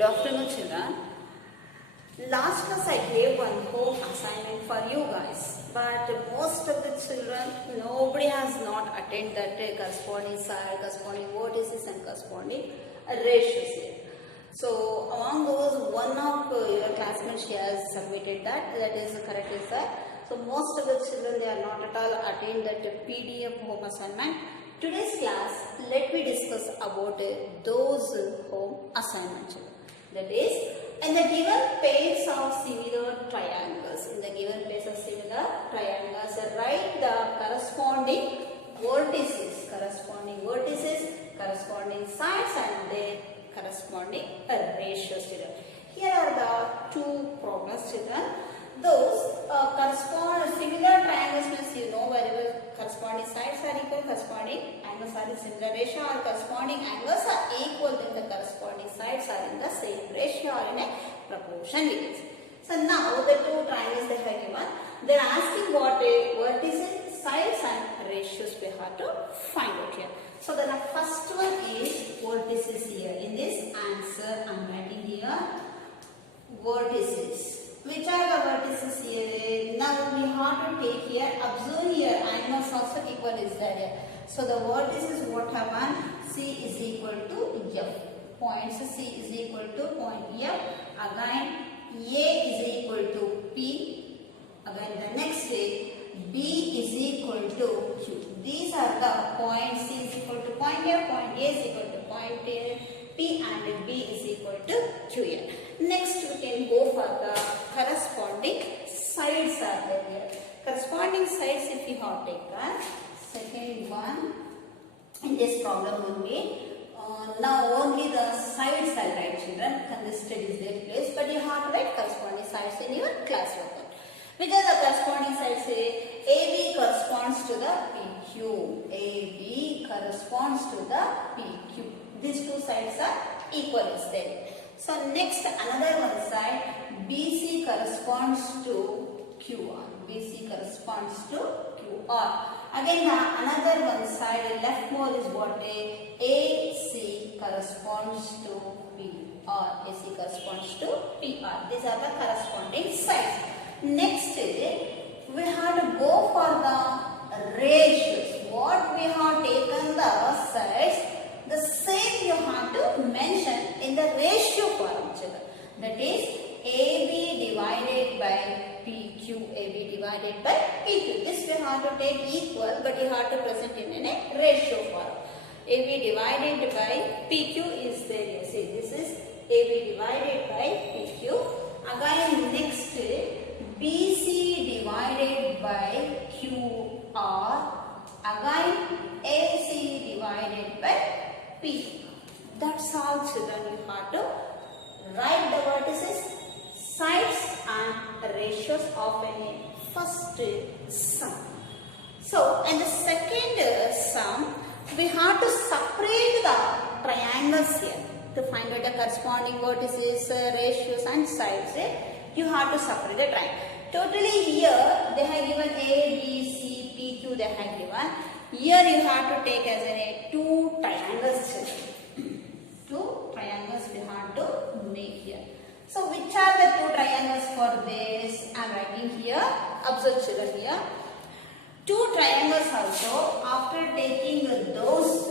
Good afternoon, children. Last class I gave one home assignment for you guys, but most of the children, nobody has not attended that corresponding side, corresponding vortices and corresponding ratios here. So among those, one of your classmates she has submitted that is correct is that. So most of the children, they are not at all attend that PDF home assignment. Today's class, let me discuss about those home assignments. That is, in the given pairs of similar triangles, write the corresponding vertices, corresponding sides and their corresponding ratios. Here are the two problems, children. Those similar triangles means you know very well corresponding sides are equal, corresponding angles are in similar ratio, or corresponding angles are equal, then the corresponding sides are in the same ratio or in a proportion. So now the two triangles they have given, they are asking what vertices, sides and ratios we have to find out here. So the first one is vertices here. In this answer I am writing here vertices. Which are the vertices here? Now we have to take here, observe here, angles also equal is there. So the vertices what happen? C is equal to F. Points C is equal to point F. Again A is equal to P. Again the next day B is equal to Q. These are the points. C is equal to point F, point A is equal to point P and B is equal to Q here. Next we can go for the corresponding sides are there here. Corresponding sides if we have taken, second one in this problem will be now only the sides are right, children, listed is their place, but you have to write corresponding sides in your classwork. Which are the corresponding sides? AB corresponds to the PQ. AB corresponds to the PQ. These two sides are equal is there. So next another one side BC corresponds to QR. BC corresponds to QR. Again another one side leftmost is what AC corresponds to PR. AC corresponds to PR. These are the corresponding sides. Next we have to go for the ratios. What we have taken the sides, the same you have to mention in the ratio form, children. That is AB divided by PQ, AB divided by PQ. This we have to take equal, but you have to present in a ratio form. AB divided by PQ is there. You see, this is AB divided by PQ. Again next BC divided by QR. Again AC divided by P. That's all, children. You have to write the vertices, sides and ratios of any first sum. So in the second sum, we have to separate the triangles here to find out the corresponding vertices, ratios and sides. You have to separate the triangle. Totally here they have given A, B, C, P, Q they have given. Here you have to take as two triangles. Two triangles we have to make here. So which are the two triangles for this? I am writing here. Observe, children, here. Two triangles also. After taking those,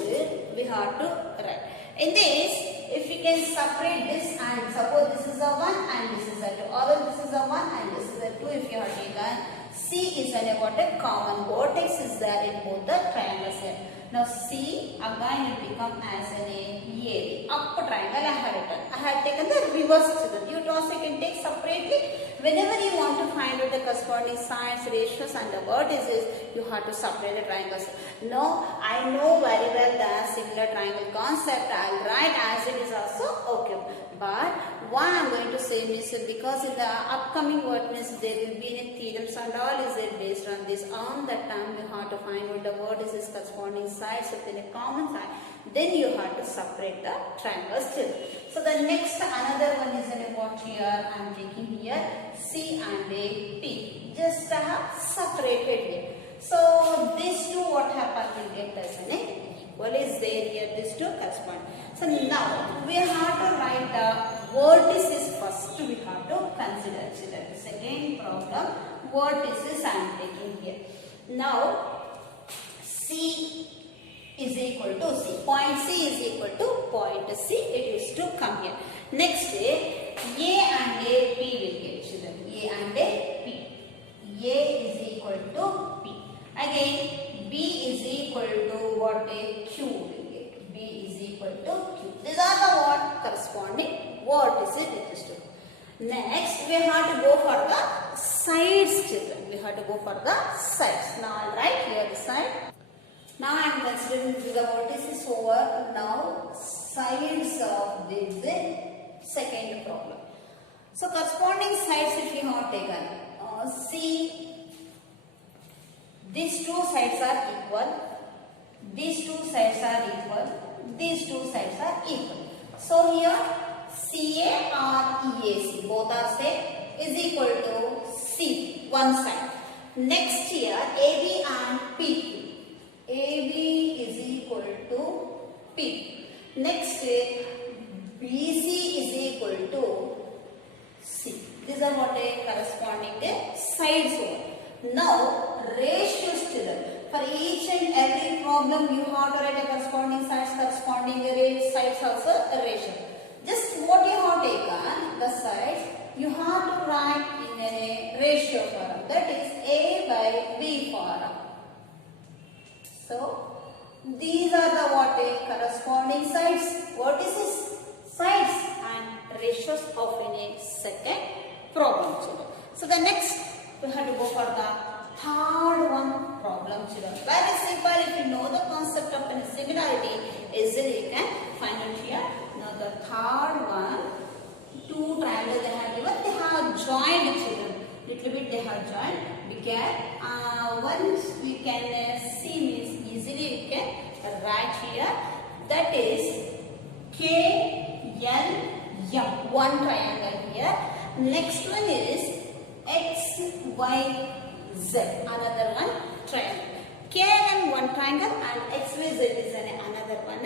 we have to write. In this, if we can separate this and suppose this is a 1 and this is a 2, or this is a 1 and this is a 2, if you have taken C is a common vertex is there in both the triangles here. Now C again it become as an A. Up triangle I have written. I have taken the reverse. You also can take separately. Whenever you want to find out the corresponding sides, ratios and the vertices, you have to separate the triangles. No, I know very well the similar triangle concept. I will write as it is also okay. But what I am going to say is because in the upcoming word means there will be any theorems and all is there based on this. On that time you have to find out the vertices, corresponding sides within a common side. Then you have to separate the triangles still. So the next another one is what here I am taking here C and a P. Just I have separated here. So these two what happen will get as an equal is there here. These two correspond. So now we have to write the consider children. Second problem, vertices I am taking here. Now C is equal to C. Point C is equal to point C. It is to come here. Next, A and A, P will get children. A and A, P. A is equal to P. Again, B is equal to what a Q will get. B is equal to Q. These are the what corresponding vertices it is to. Next, we have to go for the sides children. We have to go for the sides. Now, I'll write here the side. Now I am considering the vertices over. Now sides of this second problem. So corresponding sides if you have taken, see, these two sides are equal. These two sides are equal. These two sides are equal. So here CA or EAC both are same is equal to C one side. Next here AB and PQ. AB is equal to P. Next, BC is equal to C. These are what a corresponding sides over. Now, ratios children. For each and every problem, you have to write a corresponding sides, corresponding sides also a ratio. Just what you have taken, the sides, you have to write in a ratio form. That is A by B form. So, these are the what corresponding sides, vertices, sides and ratios of a second problem children. So, the next we have to go for the third one problem children. Very simple, if you know the concept of a similarity, easily you can find it here. Now, the third one, two triangles they have given, they have joined children. Little bit they have joined. We can, once we can see means easily we can write here, that is K, L, M, one triangle here. Next one is X, Y, Z, another one triangle. K and M one triangle and X, Y, Z is another one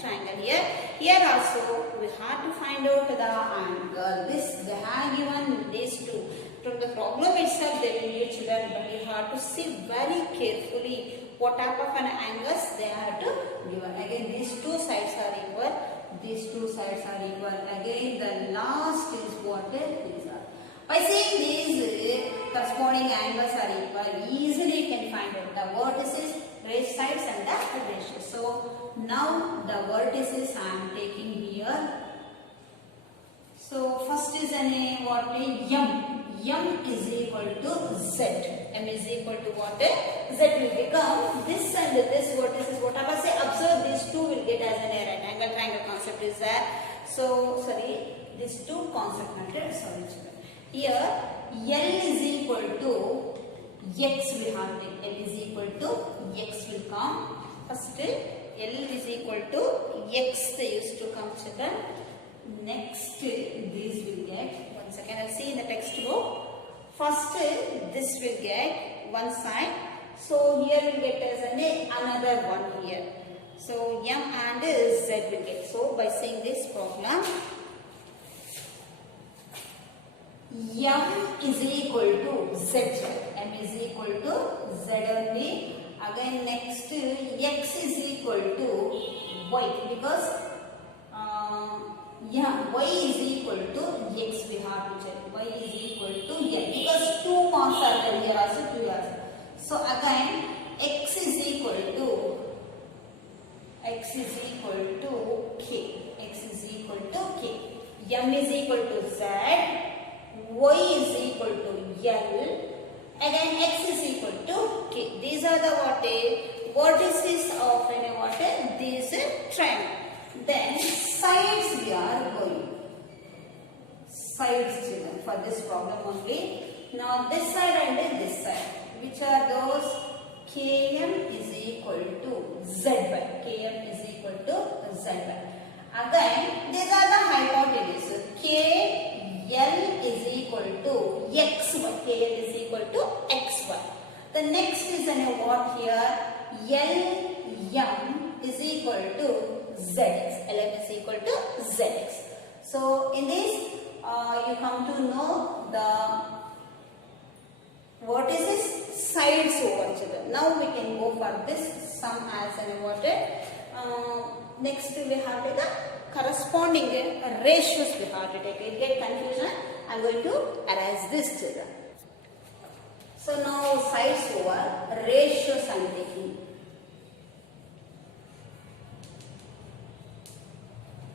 triangle here. Here also we have to find out the angle. This they have given these two. From the problem itself they will give children, but you have to see very carefully what type of an angles they have to give. Again, these two sides are equal. These two sides are equal. Again, the last is what these are. By seeing these corresponding angles are equal, easily you can find out the vertices, raised sides and the ratios. So now the vertices I am taking here. So first is what M. M is equal to Z. M is equal to what? Z will become this and this vertices. Whatever say, observe these two will get as an right angle triangle concept is there. So sorry, these two concept matter. Sorry, children. Here L is equal to X we have taken. L is equal to X will come. First L is equal to X they used to come children. Next these will get, one second I'll see in the textbook. First this will get one side. So here we will get as another one here. So M and Z will get. So by saying this problem, M is equal to Z. M is equal to Z only. Again next X is equal to Y because Y is equal to X we have to check. Y is equal to N because two marks are there here also, two also. So again X is equal to K. X is equal to K. M is equal to Z. Y is equal to L. Again X is equal to K. These are the vertices of this triangle. Then sides we are going. Sides children for this problem only. Now this side and this side. Which are those? Km is equal to Z by. Km is equal to Z by. Again these are the hypotenuse. K L is equal to XY. KL is equal to XY. The next is what here? LM is equal to ZX. LM is equal to ZX. So in this you come to know the vertices sides over children. Now we can go for this sum as an what? Next we have the corresponding ratios we have to take. It get confusion. I am going to erase this children. So now sides over ratios I am taking.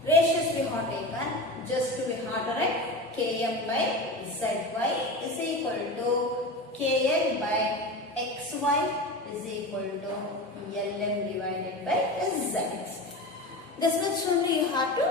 Ratios we have taken. Just we have to write Km by Zy is equal to Kl by Xy is equal to Lm divided by Zx. This much only you have to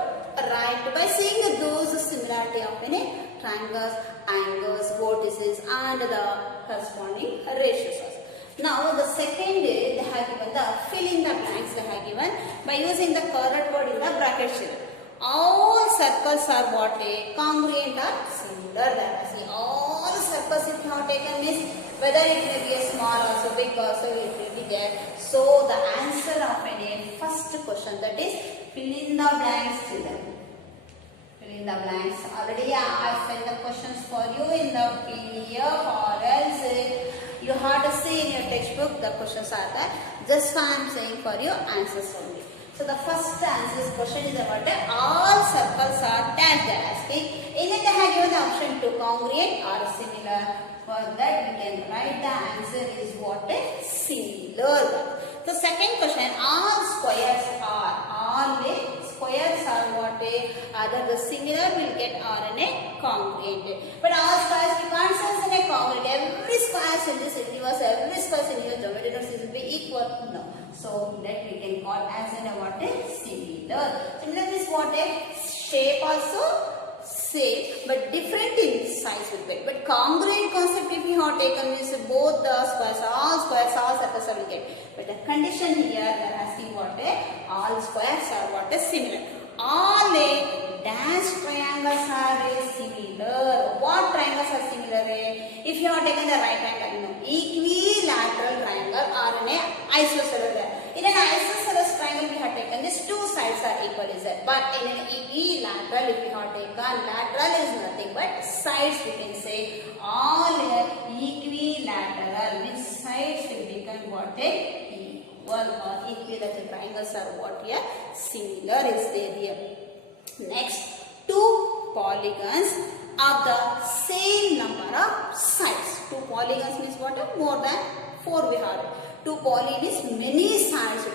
write by seeing those similarity of any triangles, angles, vertices and the corresponding ratios. Now the second they have given the fill in the blanks they have given by using the correct word in the bracket shape. All circles are what? Congruent or similar. See, all circles if you have taken means whether it may be a small also big also it will be there. So the answer of any first question, that is fill in the blanks children. Fill in the blanks. Already I sent the questions for you in the PDF or else you have to see in your textbook the questions are there. Just I am saying for you answers only. So the first answer question is about all circles are dashed they are asking. In it they have given the option to congruent or similar. For that we can write the answer is what? Similar. So second question, all squares are what? Either the similar will get or in a congruent. But all squares we can't say in a congruent. Every square in this universe, every square in your geometry notes will be equal. No. So that we can call as in a what? Similar. Similar is what? Shape also same but different in size will be. But congruent concept if you have taken means both the squares, all circles will get. But the condition here they are asking what? All squares are what? Similar. All dash triangles are similar. What triangles are similar? If you have taken the right triangle, no. Equilateral triangle or an isosceles. In an isosceles triangle we have taken these two sides are equal is that. But in an equilateral if you have taken lateral is nothing but sides we can say. All equilateral means sides will become what? Equal or equilateral triangles are what here? Similar is there here. Next, two polygons of the same number of sides. Two polygons means what? More than 4 we have. Two poly means many sides.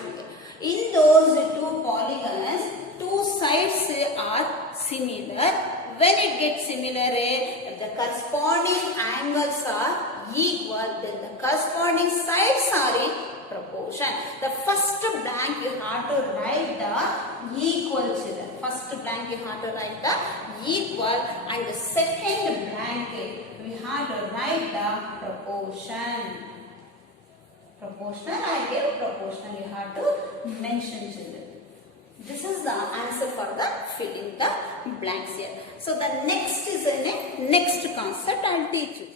In those two polygons, two sides are similar. When it gets similar, if the corresponding angles are equal, then the corresponding sides are in proportion. The first blank you have to write the equal children. First blank you have to write the equal and the second blank we have to write the proportion. Proportional, I gave proportional, you have to mention children. This is the answer for the filling the blanks here. So the next is a next concept I will teach you.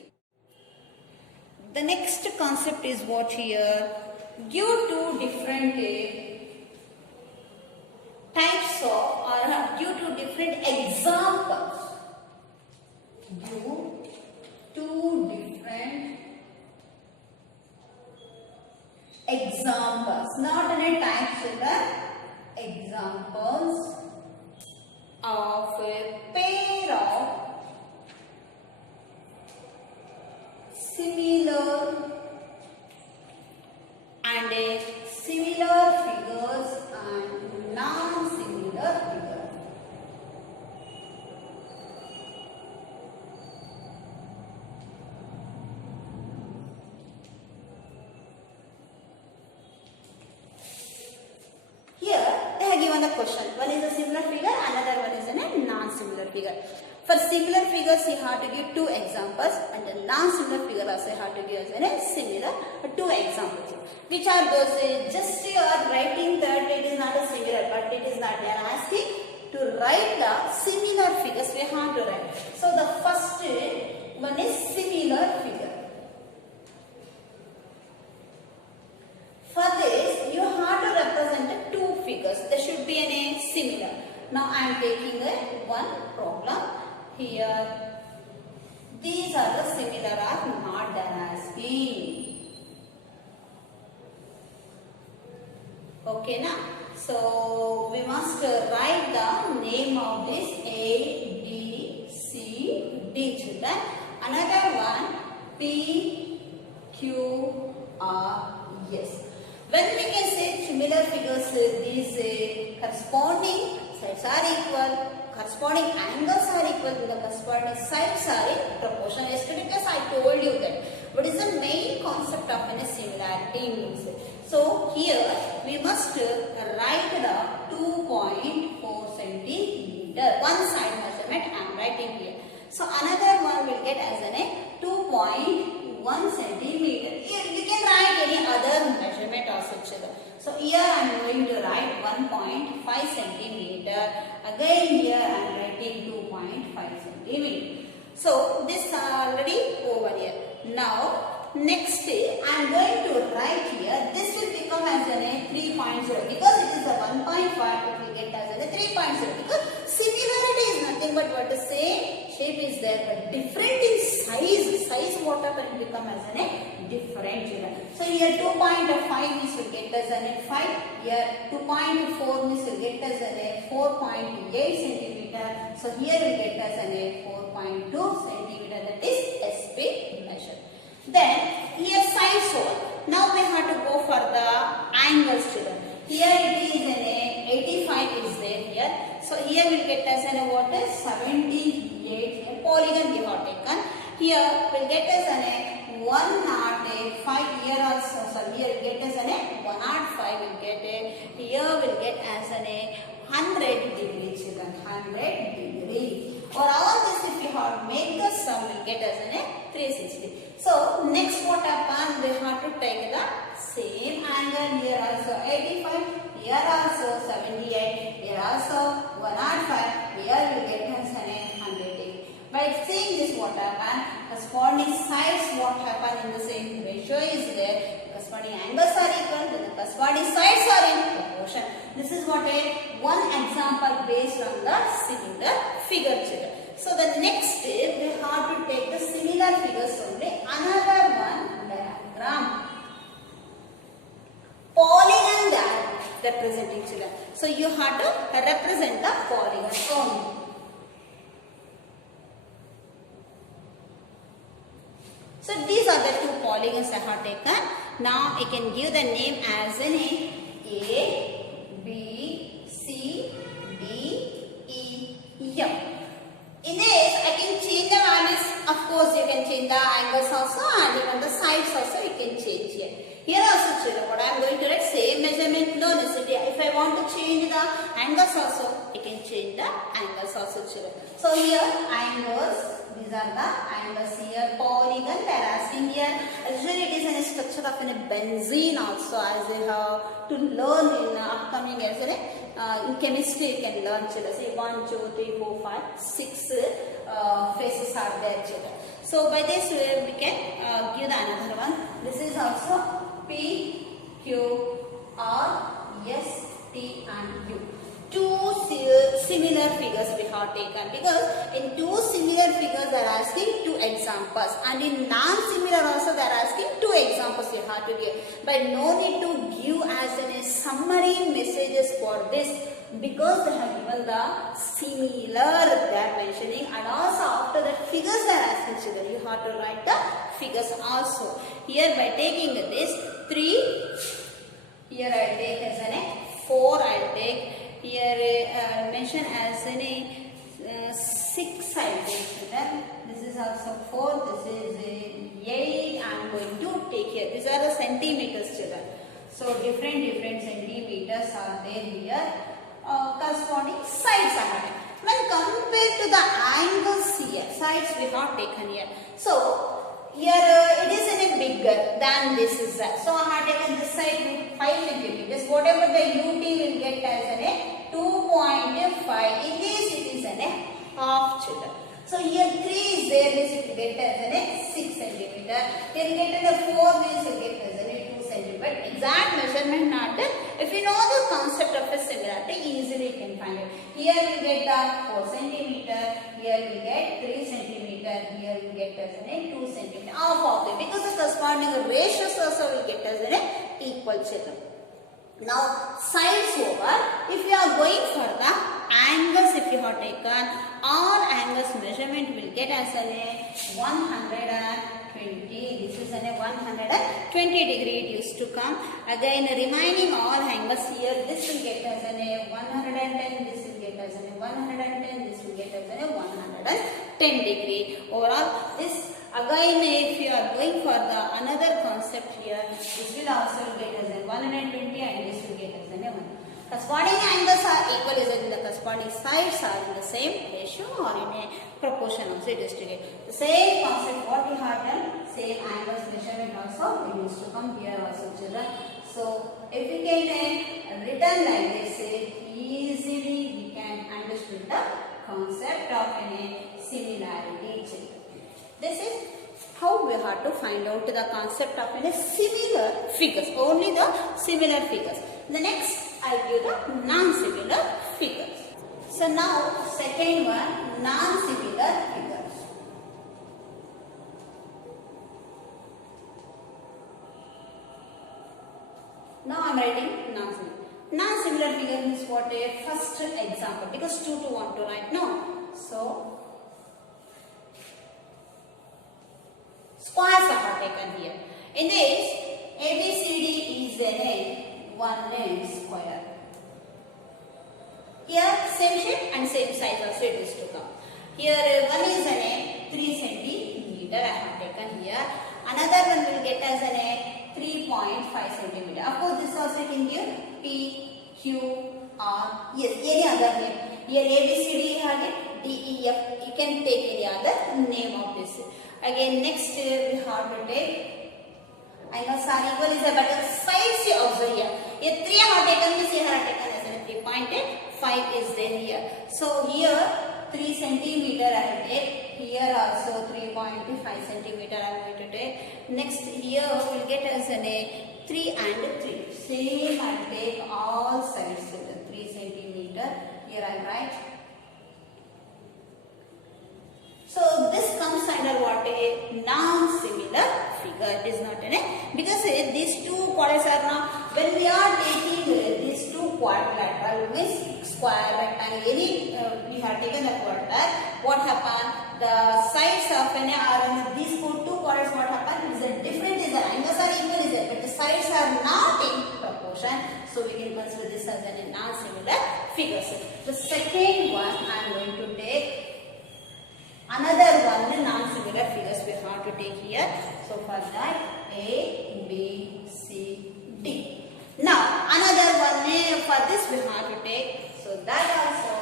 The next concept is what here? Give two different types of or give two different examples. Give two different examples, not any types children, examples of a pair of similar and similar figures and non-similar figures. Given the question, one is a similar figure, another one is a non-similar figure. For similar figures you have to give two examples and the non-similar figure also you have to give as a similar two examples. Which are those? Just you are writing that it is not a similar but it is not. They are asking to write the similar figures we have to write. So the first one is similar figure. For this you have to represent two figures. There should be a similar. Now I am taking one problem. Here These are the similar or not they are asking. Okay na? So we must write the name of this A, B, C, D children. Another one P, Q, R, S. When we can say similar figures, these corresponding sides are equal, corresponding angles are equal, the corresponding sides are in proportion. Yesterday class I told you that. What is the main concept of a similarity means? So here we must write the 2.4 centimeter. One side measurement I am writing here. So another one will get as a 2.1 centimeter. Here you can write any other measurement also. So here I am going to write 1.5 centimeter. Again here I am writing 2.5 centimeter. So this is already over here. Now next I am going to write here. This will become as a 3.0 because it is a 1.5. It will get as a 3.0 because similarity is nothing but what the same shape is there but different in size. Size what will become as a different. So here 2.5 means will get as a 5. Here 2.4 means will get as a 4.8 centimeter. So here will get as a 4.2 centimeter. That is SP measure. Then here side fold. Now we have to go for the angles children. Here it is an 85 is there here. So here we will get as an what is 78 here. Polygon we have taken. Here we will get as an 105 here also. So here we get as an 105 will get a. Here we will get as an 100 degree children. 100 degree. For all this if you have make the sum will get as an 360. So next what happen we have to take the same angle here also 85, here also 78, here also 105, here we get as an 100. By seeing this what happen, corresponding sides what happen in the same ratio is there, corresponding angles are equal, then the corresponding sides are in proportion. This is what one example based on the similar figure children. So the next step we have to take the similar figures only. Another one diagram. Polygon diagram representing children. So you have to represent the polygon only. So these are the two polygons I have taken. Now I can give the name as an A, B, C, D, E, F. In this I can change the values. Of course you can change the angles also and even the sides also you can change here. Here also children what I am going to write same measurement no necessity. If I want to change the angles also I can change the angles also children. So here angles. These are the angles here, polygon they are asking here. Usually it is in a structure of a benzene also as they have to learn in upcoming years. In chemistry you can learn children. Say 1, 2, 3, 4, 5, 6 phases are there children. So by this we can give the another one. This is also P, Q, R, S, T and U. Two similar figures we have taken because in two similar figures they are asking two examples and in non-similar also they are asking two examples you have to give. But no need to give as a summary messages for this because they have given the similar they are mentioning and also after the figures they are asking children you have to write the figures also. Here by taking this 3, here I take as an 4 I take. Here mention as any 6 I take. This is also 4. This is 8. I am going to take here. These are the centimeters children. So different centimeters are there here. Corresponding sides are having. When compared to the angles here, sides we have taken here. So here it is in a bigger than this is that. So I have taken this side 5 centimeters. Whatever the UT will get as a 2.5. In this it is an half children. So here 3 is there, means it will get as a 6 centimeter. Here get as a 4 means it get as a 2 centimeter. Exact measurement not done. If you know the concept of a similarity, easily you can find it. Here we get 4 centimeter. Here we get 3 centimeter. Here we get get as an 2 centimeter. Half of it, because the corresponding ratios also will get as an equal children. Now sides over, if you are going for the angles, if you have taken all angles measurement will get as a 120. This is a 120 degree it used to come. Again remaining all angles here, this will get as a 110, this will get as a 110, this will get as a 110 degree. Overall this again, if you are going for the another concept here, this will also get as a 120 and this will get as a 1. Corresponding angles are equal, is in the corresponding sides are in the same ratio or in a proportion also it is to get. The same concept what we have done, same angles measurement also it used to come here also children. So if we can written like this, easily we can understand the concept of a similarity children. This is how we have to find out the concept of a similar figures, only the similar figures. The next I give the non-similar figures. So now second one, non-similar figures. Now I am writing non-similar. Non-similar figure means what? A first example, because 2 to 1 to write now. So squares are taken here. In this, ABCD is a one square. Here same shape and same size also it is to come. Here one is a 3 centimeter I have taken here. Another one will get as a 3.5 centimeter. Of course this also can give P, Q, R. Yes, any other name. Here ABCD you have it, D, E, F. You can take any other name of this. Again next we have to take angles are equal is a better sides you observe here. Here 3 I have taken this, here I have taken as a 3.5 is there here. So here 3 centimeter I will take. Here also 3.5 centimeter I am going to take. Next here we will get as a 3 and 3. Same I will take all sides to the 3 centimeter. Here I write. So this comes under what? A non-similar figure. It is not a, because these two quadrants are now, when we are taking these two quadrilateral means square, rectangle, any we have taken a quadrilateral, what happened? The sides of an are these two quadrants, what happened? Is a different, is the angles are equal, is it, but the sides are not in proportion. So we can consider this as a non-similar figures. The second one I am going to take. Another one, non-similar figures we have to take here. So for that, A, B, C, D. Now another one for this we have to take. So that also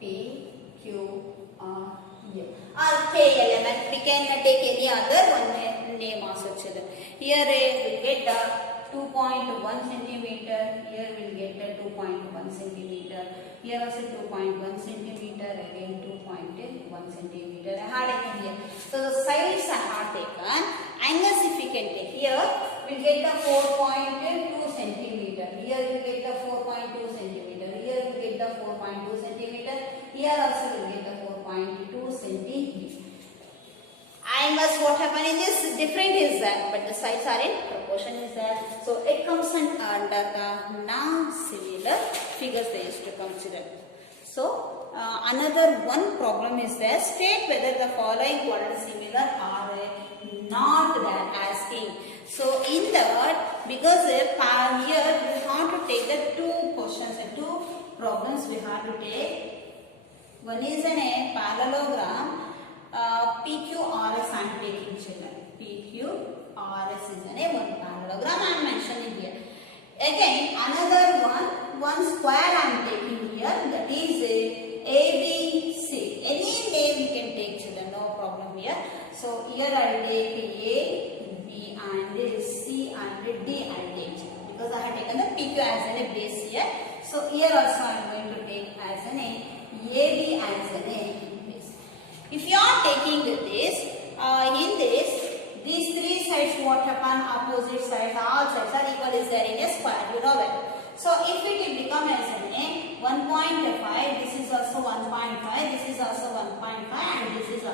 P, Q, R, U. Or K element. We can take any other one name also children. Here we get the 2.1 centimeter. Here we will get the 2.1 centimeter. Here also 2.1 centimeter, again 2.1 centimeter. I had taken here. So the sides I have taken. Angles if we can take here, we get the 4.2 centimeter. Here we get the 4.2 centimeter. Here we get the 4.2 centimeter. Here also we get the 4.2 centimeter. Angles what happen in this different is that, but the sides are in proportion is that. So it comes under the non-similar figures they used to consider. So another one problem is there. State whether the following quadrants similar or not they are asking. So in that, because here we have to take the two questions and two problems we have to take. One is a parallelogram. PQRS I am taking children. PQRS is one parallelogram I am mentioning here. Again another one square I am taking here, that is ABC. Any name you can take children, no problem here. So here I will take A, B and C and D I will take children, because I have taken the PQ as a base here. So here also I am going to take as an AB as an base. If you are taking this, in this, these three sides what happen, opposite sides, all sides are equal is there in a square, you know that. So if it will become as a 1.5, this is also 1.5, this is also 1.5 and this is also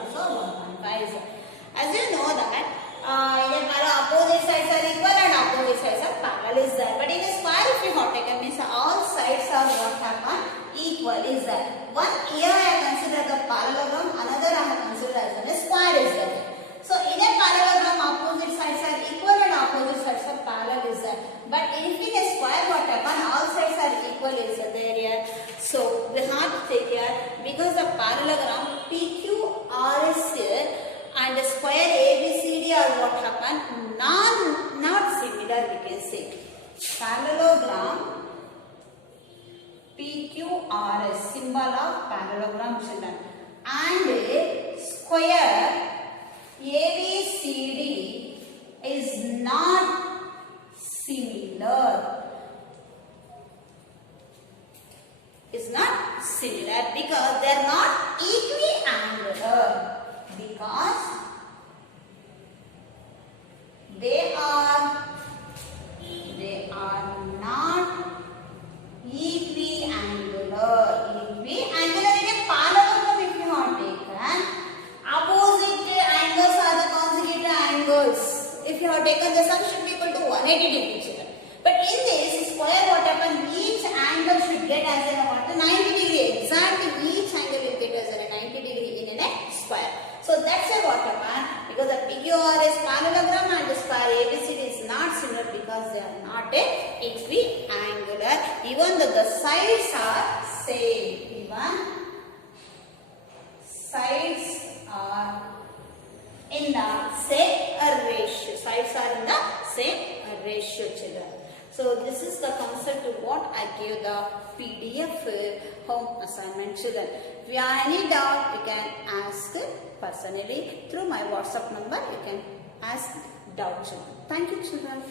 equal is that one here I have considered the parallelogram, another I have considered as a square is that. So in a parallelogram opposite sides are equal and opposite sides are parallel is that. But if in a square what happen, all sides are equal is there here. So we have to take here because the parallelogram PQRS here and the square ABCD are what happen not similar we can say. Parallelogram PQRS symbol of parallelogram children and square ABCD is not similar. Is not similar because they are not equiangular. Because they are not equiangular. Equiangular in a parallelogram if you have taken, opposite angles are the consecutive angles. If you have taken, the sum should be equal to 180 degrees. But in this square what happens, each angle should get as a 90 degree. Exactly each angle will get as a 90 degree in a square. So that's a what happens because the PQRS parallelogram and the square ABCD is not similar because they are not equiangular. Even though the sides are same. Even sides are in the same ratio. Sides are in the same ratio children. So this is the concept of what I gave the PDF home assignment children. If you have any doubt, you can ask personally through my WhatsApp number. You can ask doubt children. Thank you children.